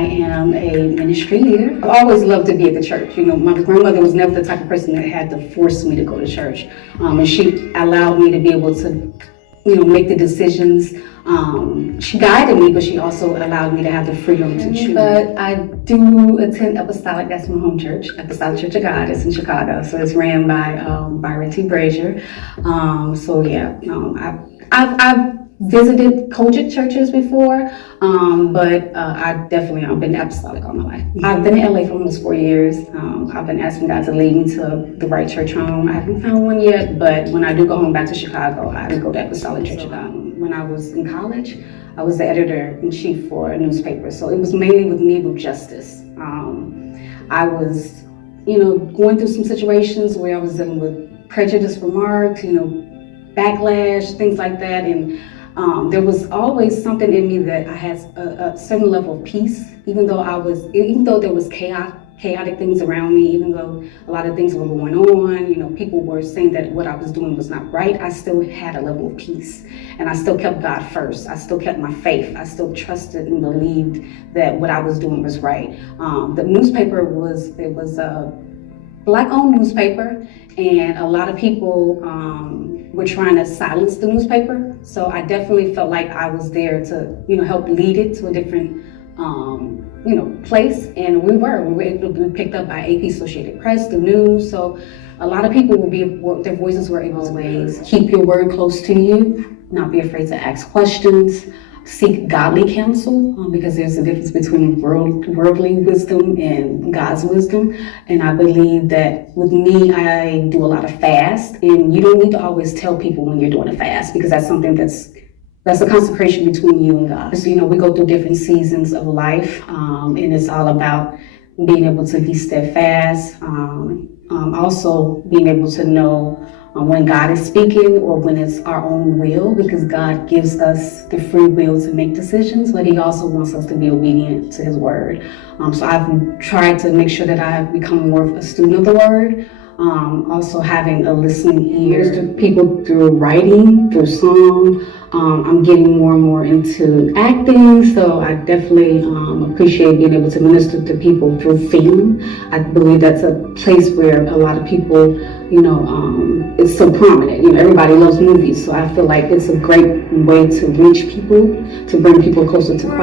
I am a ministry leader. I've always loved to be at the church. You know, my grandmother was never the type of person that had to force me to go to church. And she allowed me to be able to, make the decisions. She guided me, but she also allowed me to have the freedom to choose. But I do attend Apostolic, that's my home church, Apostolic Church of God. It's in Chicago, so it's ran by Byron T. Brazier. I've visited Kojic churches before, but I've been apostolic all my life. I've been in LA for almost 4 years. I've been asking God to lead me to the right church home. I haven't found one yet, but when I do go home back to Chicago, I go to Apostolic Church of God. When I was in college, I was the editor-in-chief for a newspaper, so it was mainly with need of justice. I was, going through some situations where I was dealing with prejudice remarks, backlash, things like that, and there was always something in me that I had a certain level of peace, even though there was chaotic things around me, even though a lot of things were going on, people were saying that what I was doing was not right, I still had a level of peace. And I still kept God first. I still kept my faith. I still trusted and believed that what I was doing was right. The newspaper was a Black-owned newspaper, and a lot of people were trying to silence the newspaper. So I definitely felt like I was there to, help lead it to a different, place. And we were able to be picked up by AP Associated Press, the news. So a lot of people their voices were able to always keep your word close to you, not be afraid to ask questions, seek godly counsel, because there's a difference between worldly wisdom and God's wisdom. And I believe that with me, I do a lot of fast, and you don't need to always tell people when you're doing a fast, because that's something that's a consecration between you and God. So, we go through different seasons of life, and it's all about being able to be steadfast, also being able to know when God is speaking or when it's our own will, because God gives us the free will to make decisions, but He also wants us to be obedient to His word. So I've tried to make sure that I've become more of a student of the word, also having a listening ear to people through writing, through song. I'm getting more and more into acting, so I definitely appreciate being able to minister to people through film. I believe that's a place where a lot of people, it's so prominent. Everybody loves movies, so I feel like it's a great way to reach people, to bring people closer to Christ.